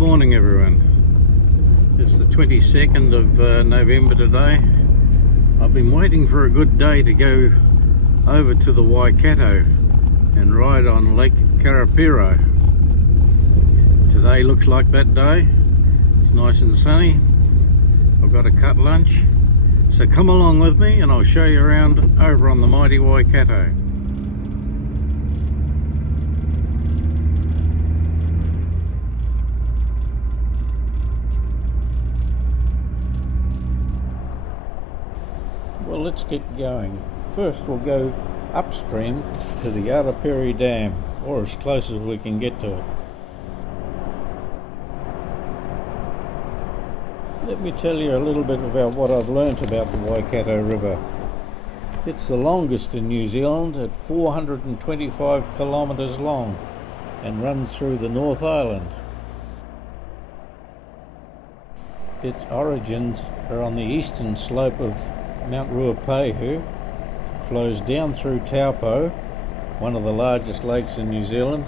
morning everyone. It's the 22nd of November today. I've been waiting for a good day to go over to the Waikato and ride on Lake Karapiro. Today looks like that day. It's nice and sunny. I've got a cut lunch. So come along with me and I'll show you around over on the mighty Waikato. Well, let's get going. First we'll go upstream to the Karapiro Dam, or as close as we can get to it. Let me tell you a little bit about what I've learnt about the Waikato River. It's the longest in New Zealand at 425 kilometres long and runs through the North Island. Its origins are on the eastern slope of Mount Ruapehu, flows down through Taupo, one of the largest lakes in New Zealand,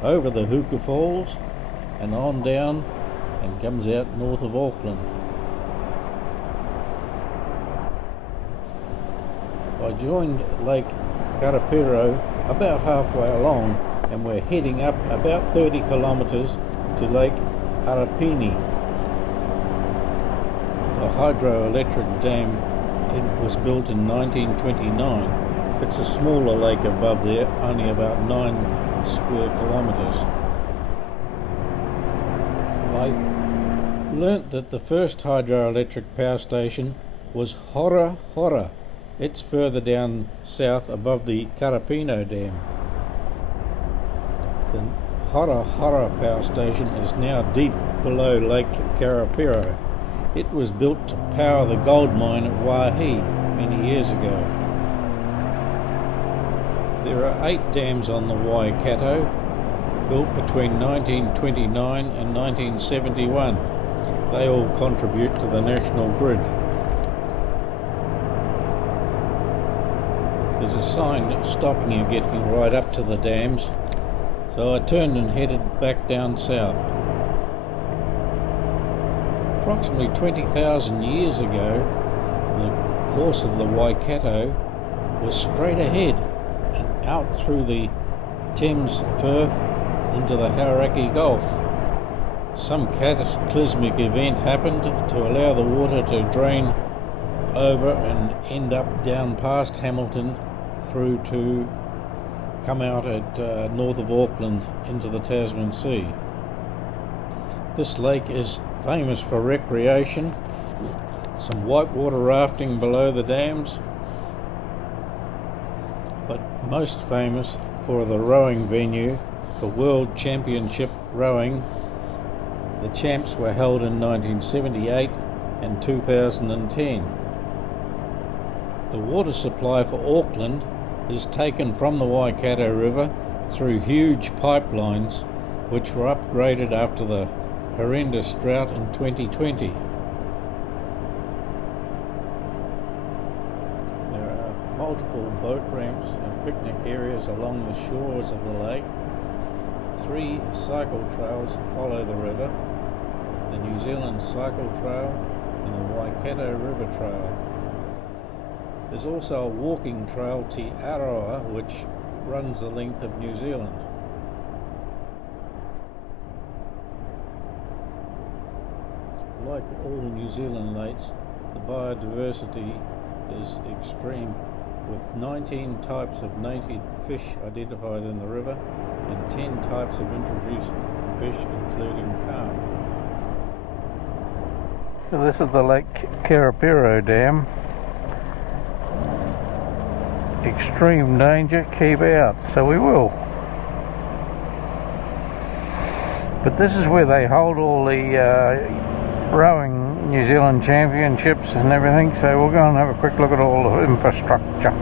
over the Huka Falls and on down and comes out north of Auckland. I joined Lake Karapiro about halfway along and we're heading up about 30 kilometres to Lake Arapini. The hydroelectric dam was built in 1929. It's a smaller lake above there, only about 9 square kilometres. I learnt that the first hydroelectric power station was Hora Hora. It's further down south above the Karapiro Dam. The Hora Hora power station is now deep below Lake Karapiro. It was built to power the gold mine at Waihi many years ago. There are 8 dams on the Waikato, built between 1929 and 1971. They all contribute to the national grid. There's a sign stopping you getting right up to the dams, so I turned and headed back down south. Approximately 20,000 years ago, the course of the Waikato was straight ahead and out through the Thames Firth into the Hauraki Gulf. Some cataclysmic event happened to allow the water to drain over and end up down past Hamilton through to come out at north of Auckland into the Tasman Sea. This lake is famous for recreation, some whitewater rafting below the dams, but most famous for the rowing venue for World Championship rowing. The champs were held in 1978 and 2010. The water supply for Auckland is taken from the Waikato River through huge pipelines which were upgraded after the horrendous drought in 2020. There are multiple boat ramps and picnic areas along the shores of the lake. 3 cycle trails follow the river: the New Zealand Cycle Trail and the Waikato River Trail. There's also a walking trail, Te Arawa, which runs the length of New Zealand. Like all New Zealand lakes, the biodiversity is extreme, with 19 types of native fish identified in the river and 10 types of introduced fish, including carp. So this is the Lake Karapiro Dam. Extreme danger, keep out. So we will. But this is where they hold all the rowing New Zealand championships and everything, so we'll go and have a quick look at all the infrastructure.